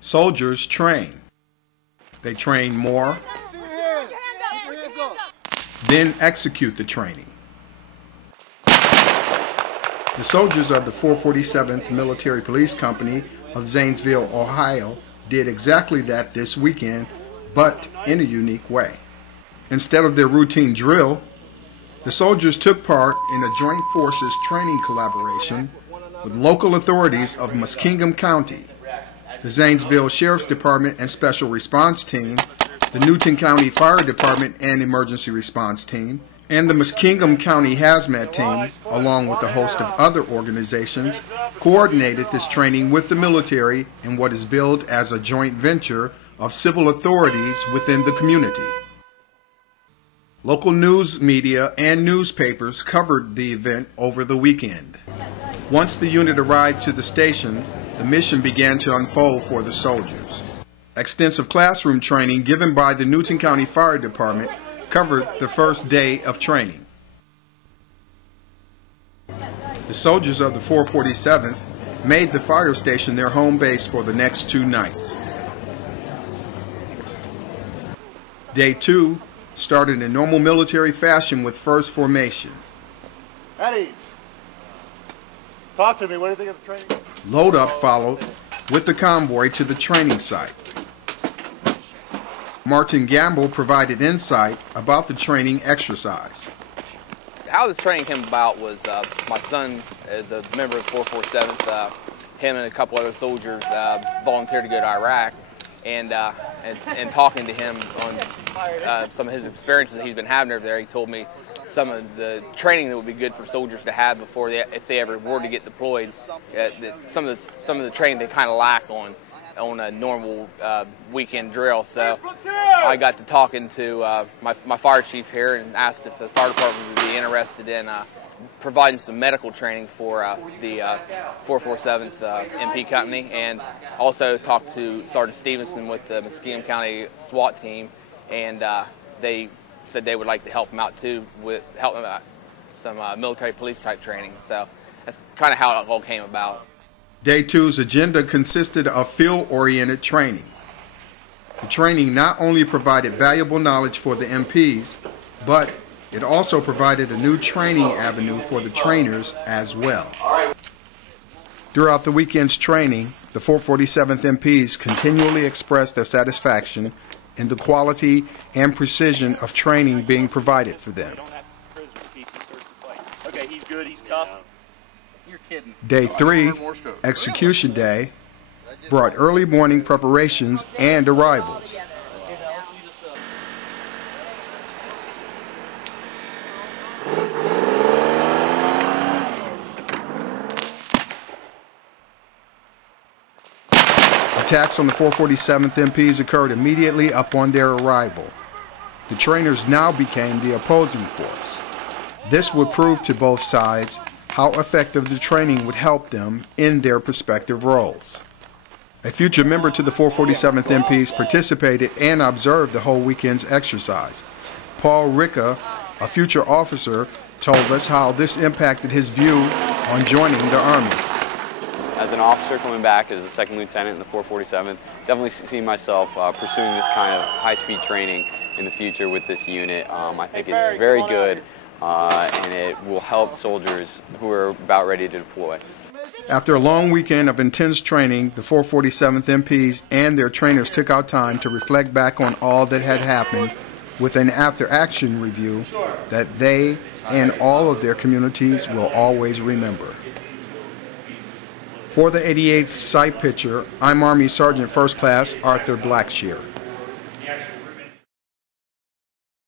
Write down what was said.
Soldiers train. They train more, then execute the training. The soldiers of the 447th Military Police Company of Zanesville, Ohio, did exactly that this weekend, but in a unique way. Instead of their routine drill, the soldiers took part in a joint forces training collaboration with local authorities of Muskingum County, the Zanesville Sheriff's Department and Special Response Team, the Newton County Fire Department and Emergency Response Team, and the Muskingum County Hazmat Team, along with a host of other organizations, coordinated this training with the military in what is billed as a joint venture of civil authorities within the community. Local news media and newspapers covered the event over the weekend. Once the unit arrived to the station, the mission began to unfold for the soldiers. Extensive classroom training given by the Newton County Fire Department covered the first day of training. The soldiers of the 447th made the fire station their home base for the next 2 nights. Day 2 started in normal military fashion with first formation. Eddie, talk to me. What do you think of the training? Load up followed with the convoy to the training site. Martin Gamble provided insight about the training exercise. How this training came about was my son is a member of the 447th. Him and a couple other soldiers volunteered to go to Iraq, and talking to him on some of his experiences he's been having over there, he told me some of the training that would be good for soldiers to have before if they ever were to get deployed. Some of the training they kind of lack on a normal weekend drill. So I got to talking to my fire chief here and asked if the fire department would be interested in providing some medical training for the 447th MP company, and also talked to Sergeant Stevenson with the Muskingum County SWAT team, and they said they would like to help them out too with some military police type training. So that's kind of how it all came about. Day 2's agenda consisted of field-oriented training. The training not only provided valuable knowledge for the MPs, but it also provided a new training avenue for the trainers as well. Throughout the weekend's training, the 447th MPs continually expressed their satisfaction in the quality and precision of training being provided for them. Okay, he's good, he's tough. You're kidding. Day 3, Execution Day, brought early morning preparations and arrivals. Attacks on the 447th MPs occurred immediately upon their arrival. The trainers now became the opposing force. This would prove to both sides how effective the training would help them in their respective roles. A future member to the 447th MPs participated and observed the whole weekend's exercise. Paul Ricca, a future officer, told us how this impacted his view on joining the Army. As an officer coming back as a second lieutenant in the 447th, definitely see myself pursuing this kind of high-speed training in the future with this unit. I think it's very good, and it will help soldiers who are about ready to deploy. After a long weekend of intense training, the 447th MPs and their trainers took out time to reflect back on all that had happened with an after-action review that they and all of their communities will always remember. For the 88th Site Picture, I'm Army Sergeant First Class Arthur Blackshear.